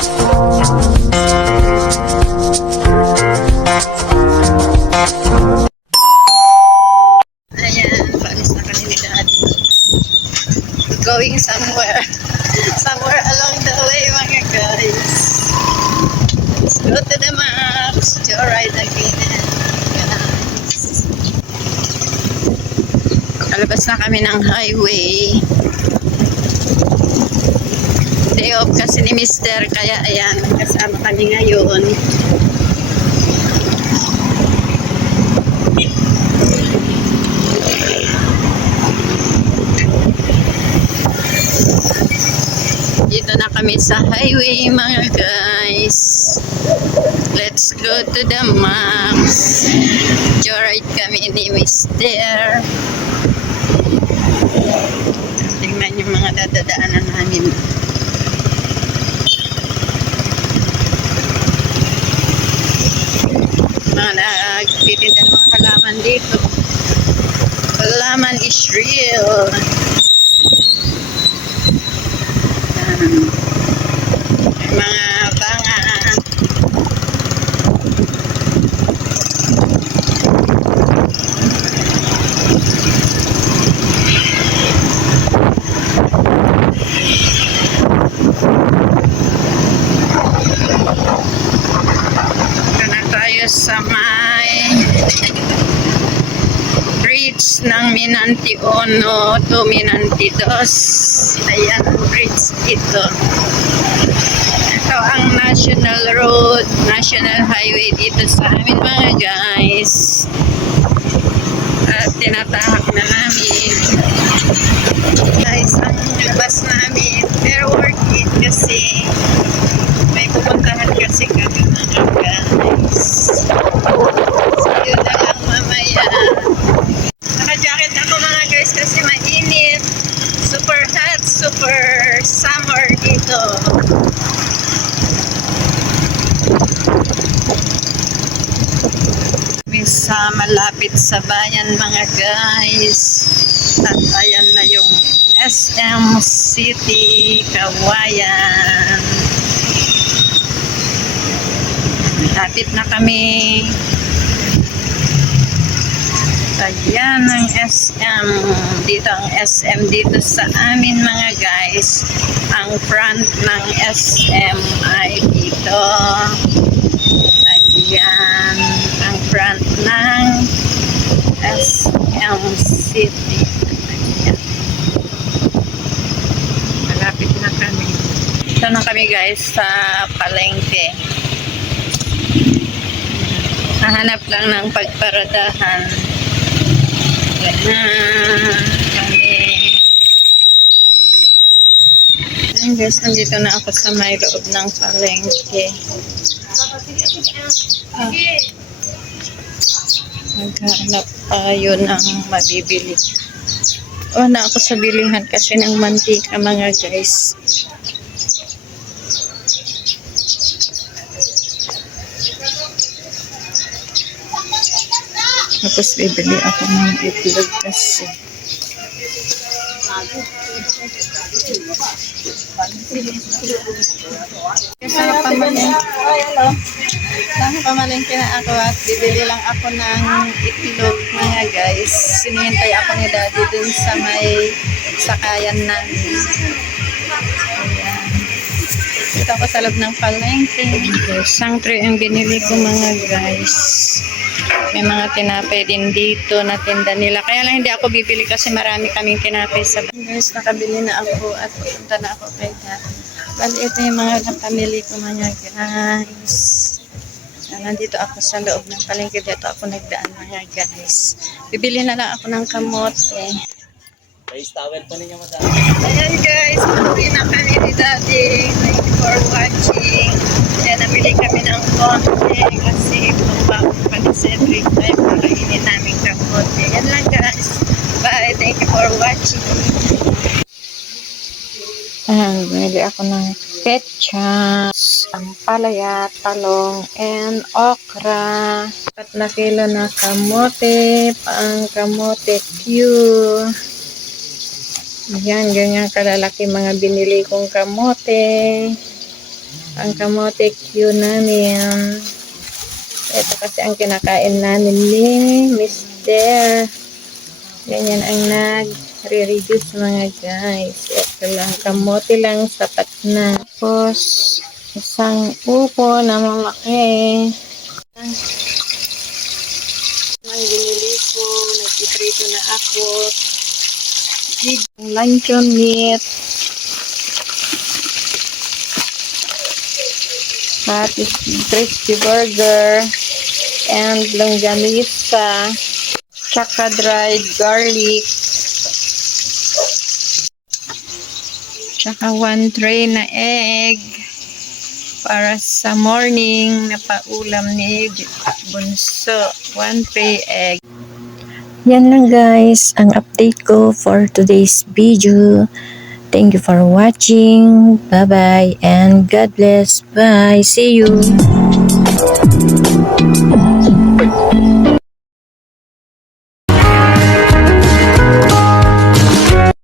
Ayan, paalis na kami ni Daddy. Going somewhere. Somewhere along the way, mga guys. Let's go to the maps. Joyride again. Guys. Kalabas na kami ng highway. Day off kasi ni Mister, kaya ayan, kasama kami ngayon. Dito na kami sa highway, mga guys. Let's go to the maps. Joyride kami ni Mister. Tingnan yung mga dadadaanan namin. Mga nagtitinda ng mga halaman dito. Halaman is real. Mga banga. Ito na tayo sa may bridge ng Minanti 1 to Minanti 2. Ayan ang bridge ito. Ito ang national road, national highway dito sa amin, mga guys. At tinatahak na namin. Guys, ang labas namin. Pero worth it kasi may pupuntahan kasi kami, mga guys. So, yun na lang mamaya. Naka-jacket ako, mga guys, kasi mainit. Super hot, super summer dito. Sa malapit sa bayan, mga guys. At ayan na yung SM City Kawayan. Lapit na kami. Ayan ang SM. Dito ang SM dito sa amin, mga guys. Ang front ng SM ay dito. Ayan ang front ng SM City. Ayan. Malapit na kami. Ito na kami, guys, sa palengke. Nahanap lang ng pagparadahan. Kami. Ayan, guys, nandito na ako sa may loob ng palengke. Maghanap tayo ng mabibili. Na ako sa bilihan kasi ng mantika, mga guys. Tapos bibili ako ng itlog kasi. Sa pamalengke na ako at bibili lang ako ng itlog, mga guys. Sinihintay ako ni Daddy dun sa may sakayan namin. Ayan. Dito ako sa loob ng palengke. Isang tray ang binili ko, mga guys. May mga tinapay din dito na tinda nila. Kaya lang hindi ako bibili kasi marami kaming tinapay sa bahay. Guys, nakabili na ako at pupunta na ako kay Daddy. Bali, ito yung mga napamili ko, mga guys. Nandito ako sa loob ng palengke. Dito ako nagdaan, mga guys. Bibili na lang ako ng kamote. Guys, towel pa ninyo, madam. Ayan, guys. Bibili na kami ni Daddy. Thank you for watching. Ayan, nabili kami ng konti kasi pumapakot pa ni Cedric tayo para inin namin kamote. Ayan lang, guys. Bye. Thank you for watching. Bumili ako ng ketchup, ampalaya, talong, and okra. 4 na kilo na kamote, pang kamote pure. Ayan, ganyan kalalaki mga binili kong kamote. Ang kamote Q namin. Ito kasi ang kinakain namin ni Mister. Ganyan ang nag-reduce mga guys. Ito lang, kamote lang, sapat na. Tapos, isang upo na malaki. Ang binili ko, nagpiprito na ako. Luncheon meat. Crispy burger. And longganisa. Tsaka dried garlic. Tsaka 1 tray na egg. Para sa morning na paulam ni Bunso. 1 tray egg. Yan lang guys, ang update ko for today's video. Thank you for watching. Bye-bye and God bless. Bye. See you.